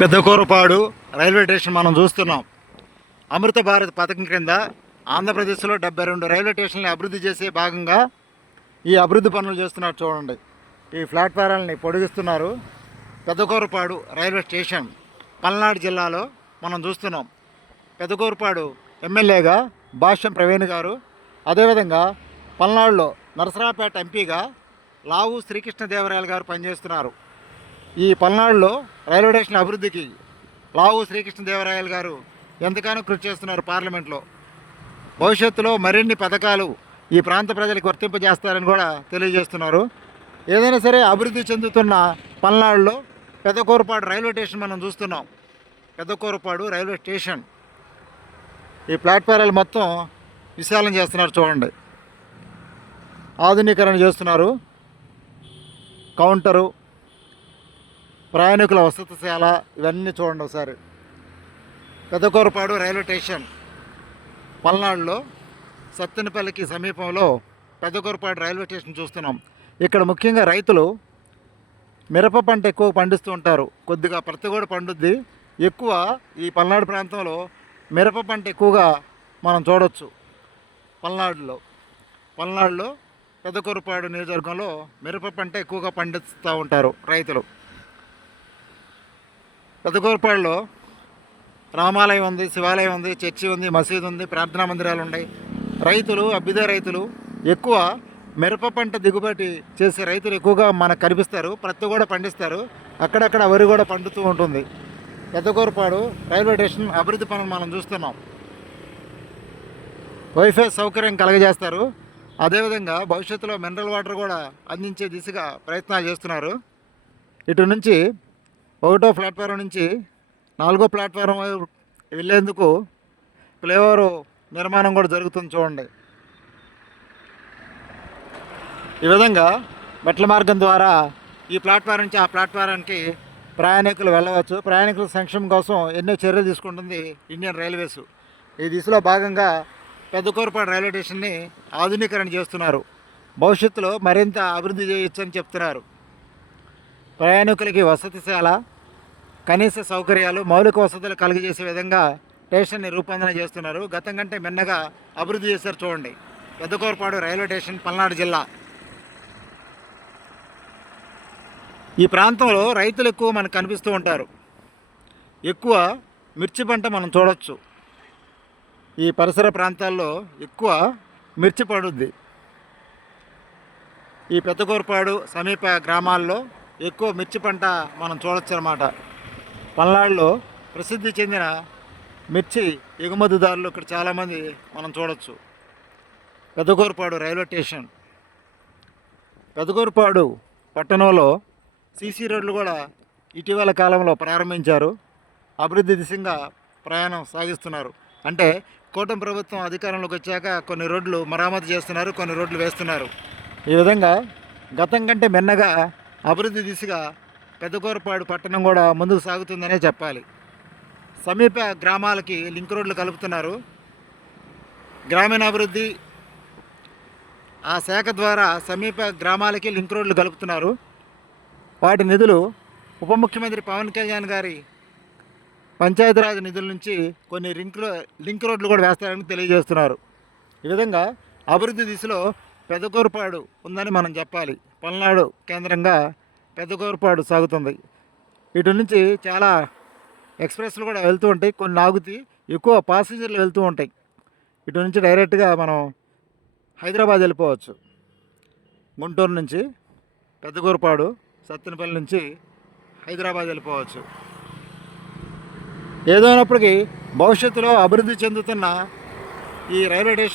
Peddakurapadu railway station మనం చూస్తున్నాం. అమృత భారత్ పథకం క్రింద ఆంధ్రప్రదేశ్లో డెబ్బై రెండు రైల్వే స్టేషన్లు అభివృద్ధి చేసే భాగంగా ఈ అభివృద్ధి పనులు చేస్తున్నారు చూడండి. ఈ ప్లాట్ఫారాలని పొడిగిస్తున్నారు పెద్దకూరపాడు రైల్వే స్టేషన్ పల్నాడు జిల్లాలో మనం చూస్తున్నాం. పెద్దకూరపాడు ఎమ్మెల్యేగా భాష్యం ప్రవీణ్ గారు అదేవిధంగా పల్నాడులో నరసరాపేట ఎంపీగా లావు శ్రీకృష్ణదేవరాయలు గారు పనిచేస్తున్నారు. ఈ పల్నాడులో రైల్వే స్టేషన్ అభివృద్ధికి లావు శ్రీకృష్ణదేవరాయలు గారు ఎంతగానో కృషి చేస్తున్నారు పార్లమెంట్లో. భవిష్యత్తులో మరిన్ని పథకాలు ఈ ప్రాంత ప్రజలకు వర్తింపజేస్తారని కూడా తెలియజేస్తున్నారు. ఏదైనా సరే అభివృద్ధి చెందుతున్న పల్నాడులో పెద్దకూరపాడు రైల్వే స్టేషన్ మనం చూస్తున్నాం. Peddakurapadu railway station. ఈ ప్లాట్ఫారాలు మొత్తం విశాలం చేస్తున్నారు చూడండి. ఆధునీకరణ చేస్తున్నారు. కౌంటరు ప్రయాణికుల వసతిశాల ఇవన్నీ చూడండి ఒకసారి. పెద్దకూరపాడు రైల్వే స్టేషన్ పల్నాడులో సత్తెనపల్లికి సమీపంలో పెద్దకూరపాడు రైల్వే స్టేషన్ చూస్తున్నాం. ఇక్కడ ముఖ్యంగా రైతులు మిరప పంట ఎక్కువ పండిస్తూ ఉంటారు. కొద్దిగా ప్రతి కూడా పండుద్ది. ఎక్కువ ఈ పల్నాడు ప్రాంతంలో మిరప పంట ఎక్కువగా మనం చూడవచ్చు పల్నాడులో. పల్నాడులో పెద్దకూరపాడు నియోజకవర్గంలో మిరప పంట ఎక్కువగా పండిస్తూ ఉంటారు రైతులు. పెద్దకూరపాడులో రామాలయం ఉంది శివాలయం ఉంది చర్చి ఉంది మసీదు ఉంది ప్రార్థనా మందిరాలు ఉన్నాయి. రైతులు అభ్యుదయ రైతులు ఎక్కువ మిరప పంట దిగుబడి చేసే రైతులు ఎక్కువగా మనకు కనిపిస్తారు. ప్రతి కూడా పండిస్తారు. అక్కడక్కడ వరి కూడా పండుతూ ఉంటుంది. పెద్దకూరపాడు రైల్వే స్టేషన్ అభివృద్ధి పనులు మనం చూస్తున్నాం. వైఫై సౌకర్యం కలగజేస్తారు. అదేవిధంగా భవిష్యత్తులో మినరల్ వాటర్ కూడా అందించే దిశగా ప్రయత్నాలు చేస్తున్నారు. ఇటు నుంచి ఒకటో ప్లాట్ఫారం నుంచి నాలుగో ప్లాట్ఫారం వెళ్ళేందుకు ఫ్లైఓవర్ నిర్మాణం కూడా జరుగుతుంది చూడండి. ఈ విధంగా మెట్ల మార్గం ద్వారా ఈ ప్లాట్ఫారం నుంచి ఆ ప్లాట్ఫారానికి ప్రయాణికులు వెళ్ళవచ్చు. ప్రయాణికుల సంక్షేమం కోసం ఎన్నో చర్యలు తీసుకుంటుంది ఇండియన్ రైల్వేస్. ఈ దిశలో భాగంగా పెద్దకూరపాడు రైల్వే స్టేషన్ని ఆధునీకరణ చేస్తున్నారు. భవిష్యత్తులో మరింత అభివృద్ధి చేయొచ్చని చెప్తున్నారు. ప్రయాణికులకి వసతిశాల కనీస సౌకర్యాలు మౌలిక వసతులు కలిగజేసే విధంగా స్టేషన్ని రూపొందన చేస్తున్నారు. గతం కంటే మిన్నగా అభివృద్ధి చేశారు చూడండి. పెద్దకూరపాడు రైల్వే స్టేషన్ పల్నాడు జిల్లా. ఈ ప్రాంతంలో రైతులు ఎక్కువ మనకు కనిపిస్తూ ఉంటారు. ఎక్కువ మిర్చి పంట మనం చూడవచ్చు ఈ పరిసర ప్రాంతాల్లో ఎక్కువ మిర్చి పడుద్ది. ఈ పెద్దకూరపాడు సమీప గ్రామాల్లో ఎక్కువ మిర్చి పంట మనం చూడొచ్చు అన్నమాట పల్నాడులో ప్రసిద్ధి చెందిన మిర్చి ఎగుమతిదారులు ఇక్కడ చాలామంది మనం చూడవచ్చు పెదగోరపాడు రైల్వే స్టేషన్. పెదగోరపాడు పట్టణంలో సీసీ రోడ్లు కూడా ఇటీవల కాలంలో ప్రారంభించారు. అభివృద్ధి దిశగా ప్రయాణం సాగిస్తున్నారు. అంటే కూటమి ప్రభుత్వం అధికారంలోకి వచ్చాక కొన్ని రోడ్లు మరామతు చేస్తున్నారు కొన్ని రోడ్లు వేస్తున్నారు. ఈ విధంగా గతం కంటే మెన్నగా అభివృద్ధి దిశగా పెద్దగోరపాడు పట్టణం కూడా ముందుకు సాగుతుందనే చెప్పాలి. సమీప గ్రామాలకి లింక్ రోడ్లు కలుపుతున్నారు. గ్రామీణాభివృద్ధి ఆ శాఖ ద్వారా సమీప గ్రామాలకి లింక్ రోడ్లు కలుపుతున్నారు. వాటి నిధులు ఉప ముఖ్యమంత్రి పవన్ కళ్యాణ్ గారి పంచాయతీరాజ్ నిధుల నుంచి కొన్ని లింక్ రో- లింక్ రోడ్లు కూడా వేస్తారని తెలియజేస్తున్నారు. ఈ విధంగా అభివృద్ధి దిశలో పెద్దకూరపాడు ఉందని మనం చెప్పాలి. పల్నాడు కేంద్రంగా పెద్ద గోరపాడు సాగుతుంది. ఇటు నుంచి చాలా ఎక్స్ప్రెస్లు కూడా వెళ్తూ ఉంటాయి. కొన్ని ఆగుతాయి ఎక్కువ పాసింజర్లు వెళ్తూ ఉంటాయి. ఇటు నుంచి డైరెక్ట్గా మనం హైదరాబాద్ వెళ్ళిపోవచ్చు. గుంటూరు నుంచి పెద్దగూరపాడు సత్తెనపల్లి నుంచి హైదరాబాద్ వెళ్ళిపోవచ్చు. ఏదైనప్పటికీ భవిష్యత్తులో అభివృద్ధి చెందుతున్న ఈ రైల్వే స్టేషన్